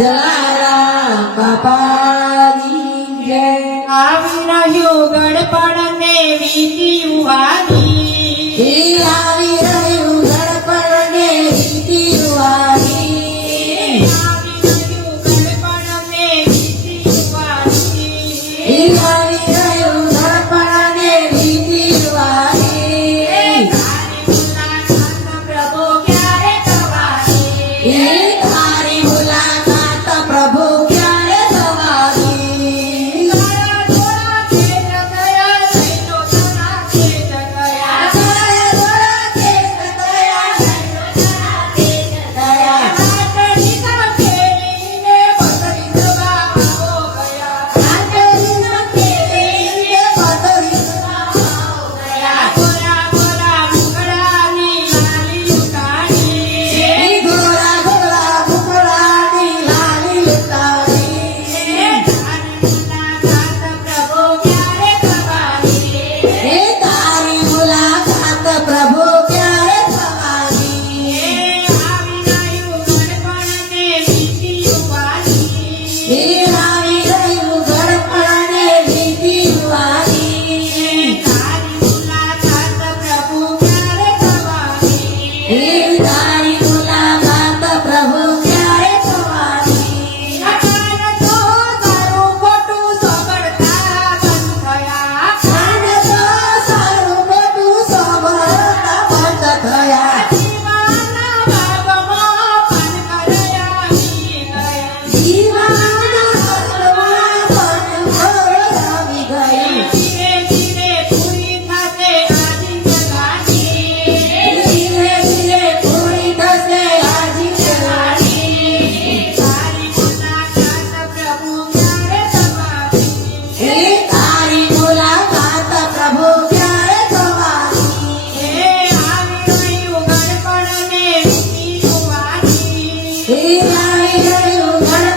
જલારામ બાપાની જય. આવી રહ્યું ગણપણને વીતી આવી રહ્યું ગણપણને રીતિવારી. આવી રહ્યું ગણપણને વીતી આવી રહ્યું ગણપણને રીતિવારી. પ્રભુ ક્યારે થવાની તારી મુલાકાત પ્રભુ ક્યારે થવાની. થોડા ખેત ગયા સૈનો તના ખેત ગયા થોડા ખેત ગયા, ખેત ગયા. આટલી ખેલીને બસરીસવા આવો ગયા આટલીમાં ખેલીને બસરીસવા આવો ગયા. ગોરા ગોરા મુગડાની લાલી ઉતારી ગોરા ગોરા ભૂખડાની લાલી ઉતારી. પ્રભુ ક્યારે થવાની હે તારી મુલાકાત પ્રભુ ક્યારે થવાની. આવી રહ્યું ગણપણને વીતી ઉપાડી હે આવી રહ્યું ગણપણને રીતિવારી. તારી મુલાકાત પ્રભુ ક્યારે થવાની હે તારી મુલાકાત પ્રભુ ક્યારે થવાની. અકાન તો તારું ખોટું સાંભળતા બંધ થયા કાન તો સારું મોટું સાંભળતા બંધ થયા. જીવાના ભાગમાં પણ કર્યા ઈ ગયા જીવાના હાથમાં પણ મોર આવી ગયું. ધીરે ધીરે પૂરી થશે આજી જગાની ધીરે ધીરે પૂરી થશે આજી જવાની. તારી મુલાકાત પ્રભુ ક્યારે થવાની હે તારી મુલાકાત પ્રભુ ક્યારે થવાની. આવી રહ્યું ગણપણને વીતી ઉપાડી હે આવી રહ્યું ગણપણને